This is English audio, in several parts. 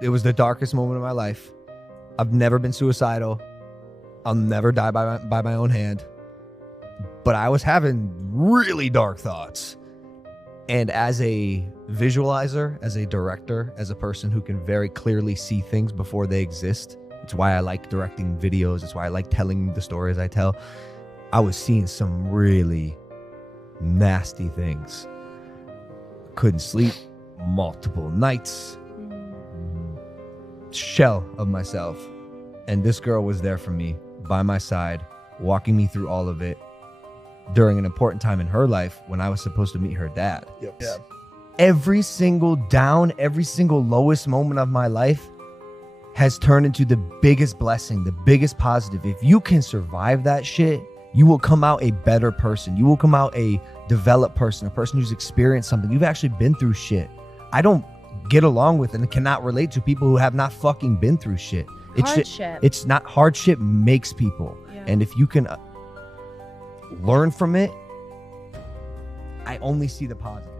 It was the darkest moment of my life. I've never been suicidal. I'll never die by my own hand. But I was having really dark thoughts. And as a visualizer, as a director, as a person who can very clearly see things before they exist, it's why I like directing videos. It's why I like telling the stories I tell. I was seeing some really nasty things. Couldn't sleep multiple nights. Shell of myself. And this girl was there for me, by my side, walking me through all of it during an important time in her life when I was supposed to meet her dad. Yep. Yeah. Every single down, every single lowest moment of my life has turned into the biggest blessing, the biggest positive. If you can survive that shit, you will come out a better person. You will come out a developed person, a person who's experienced something. You've actually been through shit. I don't get along with and cannot relate to people who have not fucking been through shit. It's not hardship makes people. Yeah. And if you can learn from it, I only see the positive.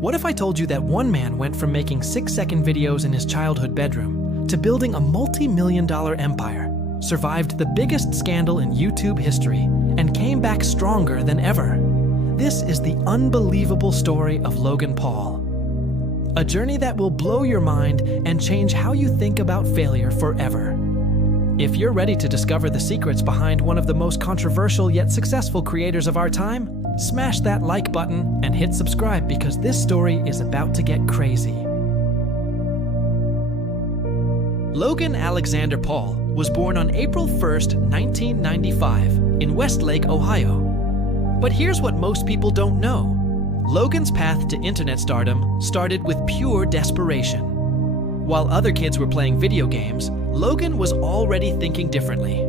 What if I told you that one man went from making 6-second videos in his childhood bedroom to building a multi-million-dollar empire, survived the biggest scandal in YouTube history, and came back stronger than ever? This is the unbelievable story of Logan Paul. A journey that will blow your mind and change how you think about failure forever. If you're ready to discover the secrets behind one of the most controversial yet successful creators of our time, smash that like button and hit subscribe because this story is about to get crazy. Logan Alexander Paul was born on April 1st, 1995 in Westlake, Ohio. But here's what most people don't know. Logan's path to internet stardom started with pure desperation. While other kids were playing video games, Logan was already thinking differently.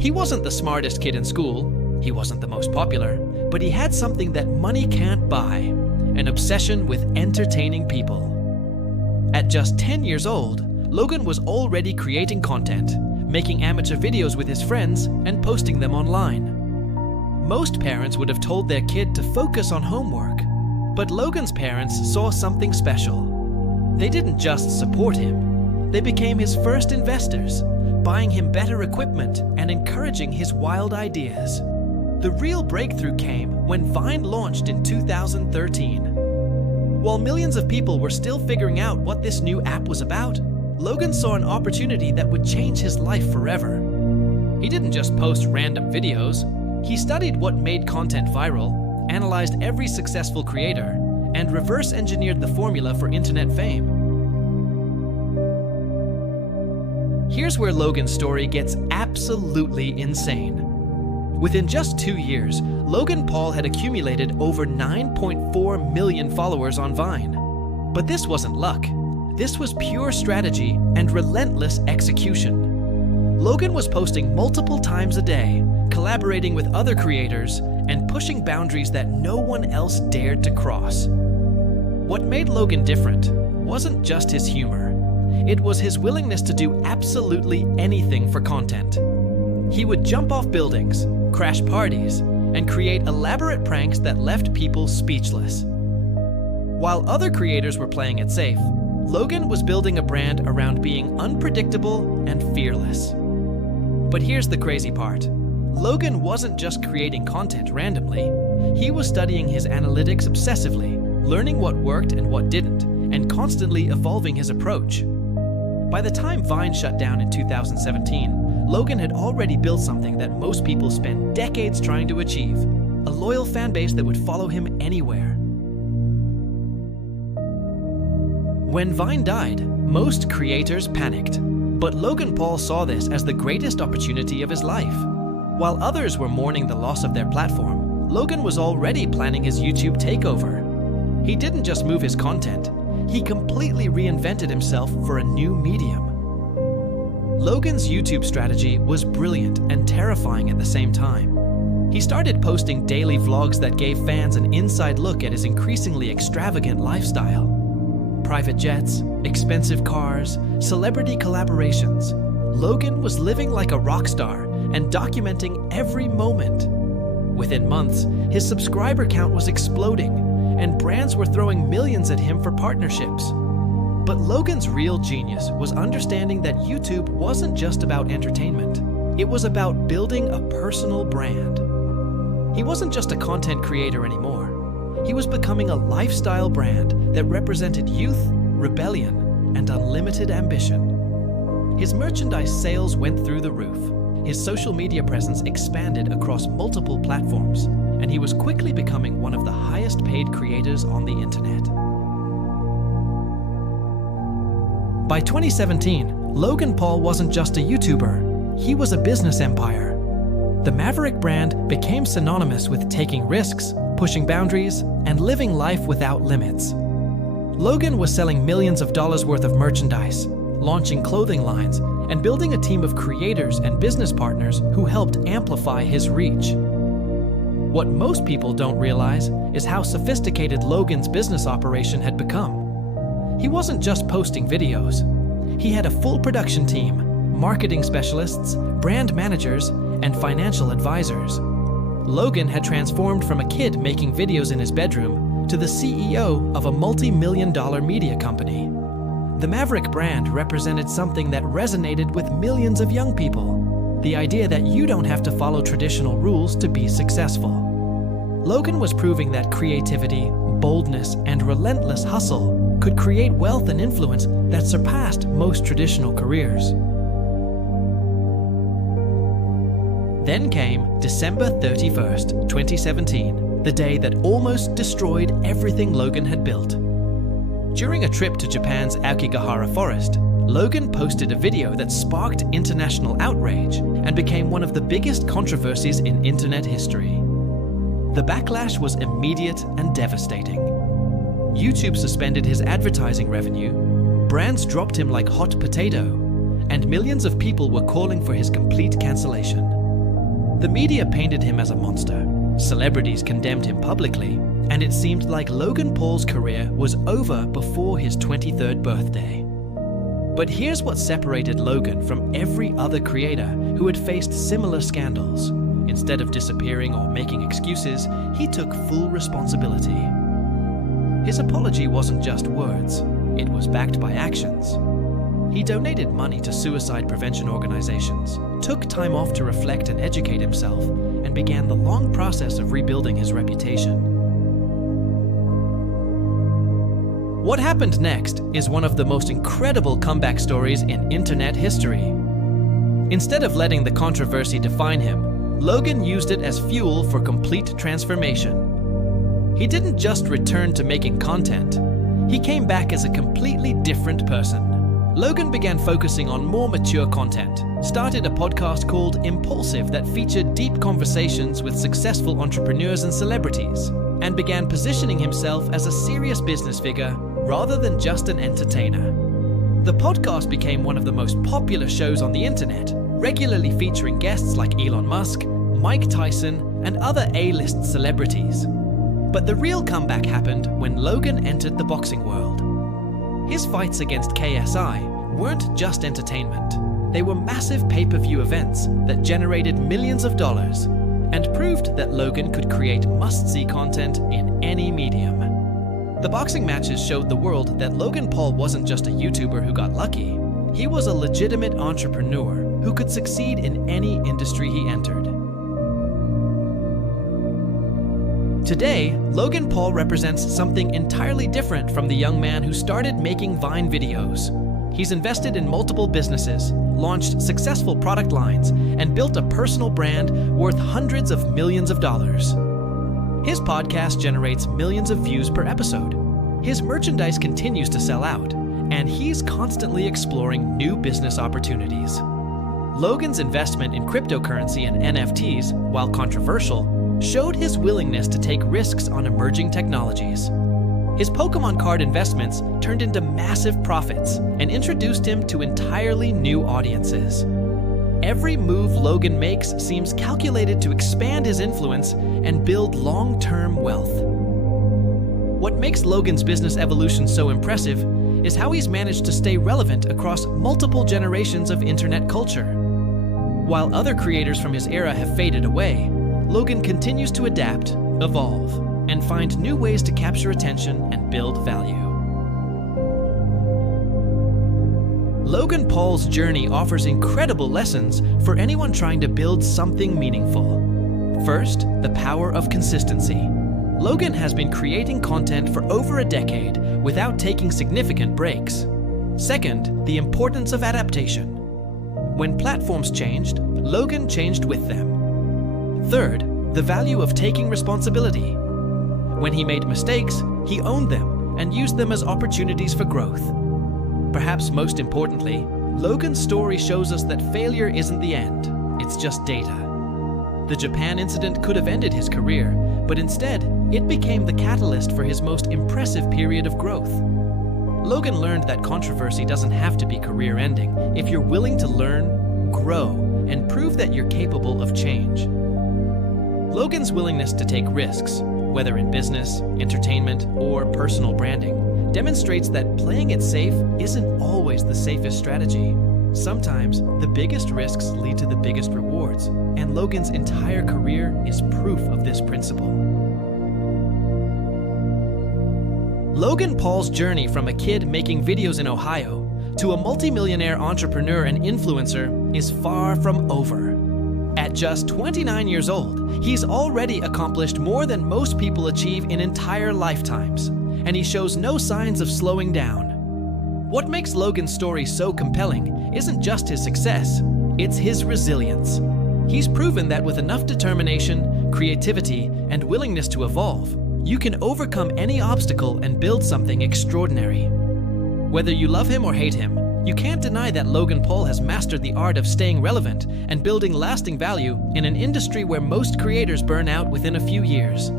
He wasn't the smartest kid in school, he wasn't the most popular, but he had something that money can't buy, an obsession with entertaining people. At just 10 years old, Logan was already creating content, making amateur videos with his friends and posting them online. Most parents would have told their kid to focus on homework, but Logan's parents saw something special. They didn't just support him, they became his first investors, buying him better equipment and encouraging his wild ideas. The real breakthrough came when Vine launched in 2013. While millions of people were still figuring out what this new app was about, Logan saw an opportunity that would change his life forever. He didn't just post random videos, he studied what made content viral, analyzed every successful creator, and reverse engineered the formula for internet fame. Here's where Logan's story gets absolutely insane. Within just 2 years, Logan Paul had accumulated over 9.4 million followers on Vine. But this wasn't luck. This was pure strategy and relentless execution. Logan was posting multiple times a day, collaborating with other creators, and pushing boundaries that no one else dared to cross. What made Logan different wasn't just his humor. It was his willingness to do absolutely anything for content. He would jump off buildings, crash parties, and create elaborate pranks that left people speechless. While other creators were playing it safe, Logan was building a brand around being unpredictable and fearless. But here's the crazy part. Logan wasn't just creating content randomly. He was studying his analytics obsessively, learning what worked and what didn't, and constantly evolving his approach. By the time Vine shut down in 2017, Logan had already built something that most people spend decades trying to achieve, a loyal fan base that would follow him anywhere. When Vine died, most creators panicked, but Logan Paul saw this as the greatest opportunity of his life. While others were mourning the loss of their platform, Logan was already planning his YouTube takeover. He didn't just move his content, he completely reinvented himself for a new medium. Logan's YouTube strategy was brilliant and terrifying at the same time. He started posting daily vlogs that gave fans an inside look at his increasingly extravagant lifestyle. Private jets, expensive cars, celebrity collaborations. Logan was living like a rock star and documenting every moment. Within months, his subscriber count was exploding, and brands were throwing millions at him for partnerships. But Logan's real genius was understanding that YouTube wasn't just about entertainment. It was about building a personal brand. He wasn't just a content creator anymore. He was becoming a lifestyle brand that represented youth, rebellion, and unlimited ambition. His merchandise sales went through the roof. His social media presence expanded across multiple platforms, and he was quickly becoming one of the highest paid creators on the internet. By 2017, Logan Paul wasn't just a YouTuber, he was a business empire. The Maverick brand became synonymous with taking risks, pushing boundaries, and living life without limits. Logan was selling millions of dollars worth of merchandise, launching clothing lines, and building a team of creators and business partners who helped amplify his reach. What most people don't realize is how sophisticated Logan's business operation had become. He wasn't just posting videos. He had a full production team, marketing specialists, brand managers, and financial advisors. Logan had transformed from a kid making videos in his bedroom to the CEO of a multi-million-dollar media company. The Maverick brand represented something that resonated with millions of young people: the idea that you don't have to follow traditional rules to be successful. Logan was proving that creativity, boldness, and relentless hustle could create wealth and influence that surpassed most traditional careers. Then came December 31st, 2017, the day that almost destroyed everything Logan had built. During a trip to Japan's Aokigahara forest, Logan posted a video that sparked international outrage and became one of the biggest controversies in internet history. The backlash was immediate and devastating. YouTube suspended his advertising revenue, brands dropped him like hot potato, and millions of people were calling for his complete cancellation. The media painted him as a monster, celebrities condemned him publicly, and it seemed like Logan Paul's career was over before his 23rd birthday. But here's what separated Logan from every other creator who had faced similar scandals. Instead of disappearing or making excuses, he took full responsibility. His apology wasn't just words, it was backed by actions. He donated money to suicide prevention organizations, took time off to reflect and educate himself, and began the long process of rebuilding his reputation. What happened next is one of the most incredible comeback stories in internet history. Instead of letting the controversy define him, Logan used it as fuel for complete transformation. He didn't just return to making content, he came back as a completely different person. Logan began focusing on more mature content, started a podcast called Impulsive that featured deep conversations with successful entrepreneurs and celebrities, and began positioning himself as a serious business figure rather than just an entertainer. The podcast became one of the most popular shows on the internet, regularly featuring guests like Elon Musk, Mike Tyson, and other A-list celebrities. But the real comeback happened when Logan entered the boxing world. His fights against KSI weren't just entertainment. They were massive pay-per-view events that generated millions of dollars and proved that Logan could create must-see content in any medium. The boxing matches showed the world that Logan Paul wasn't just a YouTuber who got lucky. He was a legitimate entrepreneur who could succeed in any industry he entered. Today, Logan Paul represents something entirely different from the young man who started making Vine videos. He's invested in multiple businesses, launched successful product lines, and built a personal brand worth hundreds of millions of dollars. His podcast generates millions of views per episode. His merchandise continues to sell out, and he's constantly exploring new business opportunities. Logan's investment in cryptocurrency and NFTs, while controversial, showed his willingness to take risks on emerging technologies. His Pokemon card investments turned into massive profits and introduced him to entirely new audiences. Every move Logan makes seems calculated to expand his influence and build long-term wealth. What makes Logan's business evolution so impressive is how he's managed to stay relevant across multiple generations of internet culture. While other creators from his era have faded away, Logan continues to adapt, evolve, and find new ways to capture attention and build value. Logan Paul's journey offers incredible lessons for anyone trying to build something meaningful. First, the power of consistency. Logan has been creating content for over a decade without taking significant breaks. Second, the importance of adaptation. When platforms changed, Logan changed with them. Third, the value of taking responsibility. When he made mistakes, he owned them and used them as opportunities for growth. Perhaps most importantly, Logan's story shows us that failure isn't the end, it's just data. The Japan incident could have ended his career, but instead, it became the catalyst for his most impressive period of growth. Logan learned that controversy doesn't have to be career-ending if you're willing to learn, grow, and prove that you're capable of change. Logan's willingness to take risks, whether in business, entertainment, or personal branding, demonstrates that playing it safe isn't always the safest strategy. Sometimes, the biggest risks lead to the biggest rewards, and Logan's entire career is proof of this principle. Logan Paul's journey from a kid making videos in Ohio to a multimillionaire entrepreneur and influencer is far from over. At just 29 years old, he's already accomplished more than most people achieve in entire lifetimes, and he shows no signs of slowing down. What makes Logan's story so compelling isn't just his success, it's his resilience. He's proven that with enough determination, creativity, and willingness to evolve, you can overcome any obstacle and build something extraordinary. Whether you love him or hate him, you can't deny that Logan Paul has mastered the art of staying relevant and building lasting value in an industry where most creators burn out within a few years.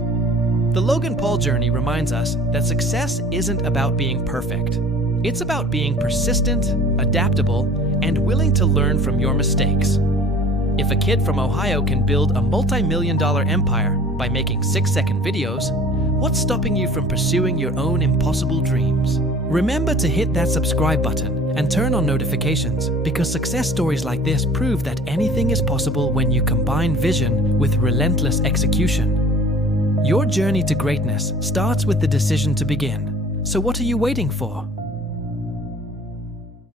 The Logan Paul journey reminds us that success isn't about being perfect. It's about being persistent, adaptable, and willing to learn from your mistakes. If a kid from Ohio can build a multi-million-dollar empire by making 6-second videos, what's stopping you from pursuing your own impossible dreams? Remember to hit that subscribe button and turn on notifications, because success stories like this prove that anything is possible when you combine vision with relentless execution. Your journey to greatness starts with the decision to begin. So what are you waiting for?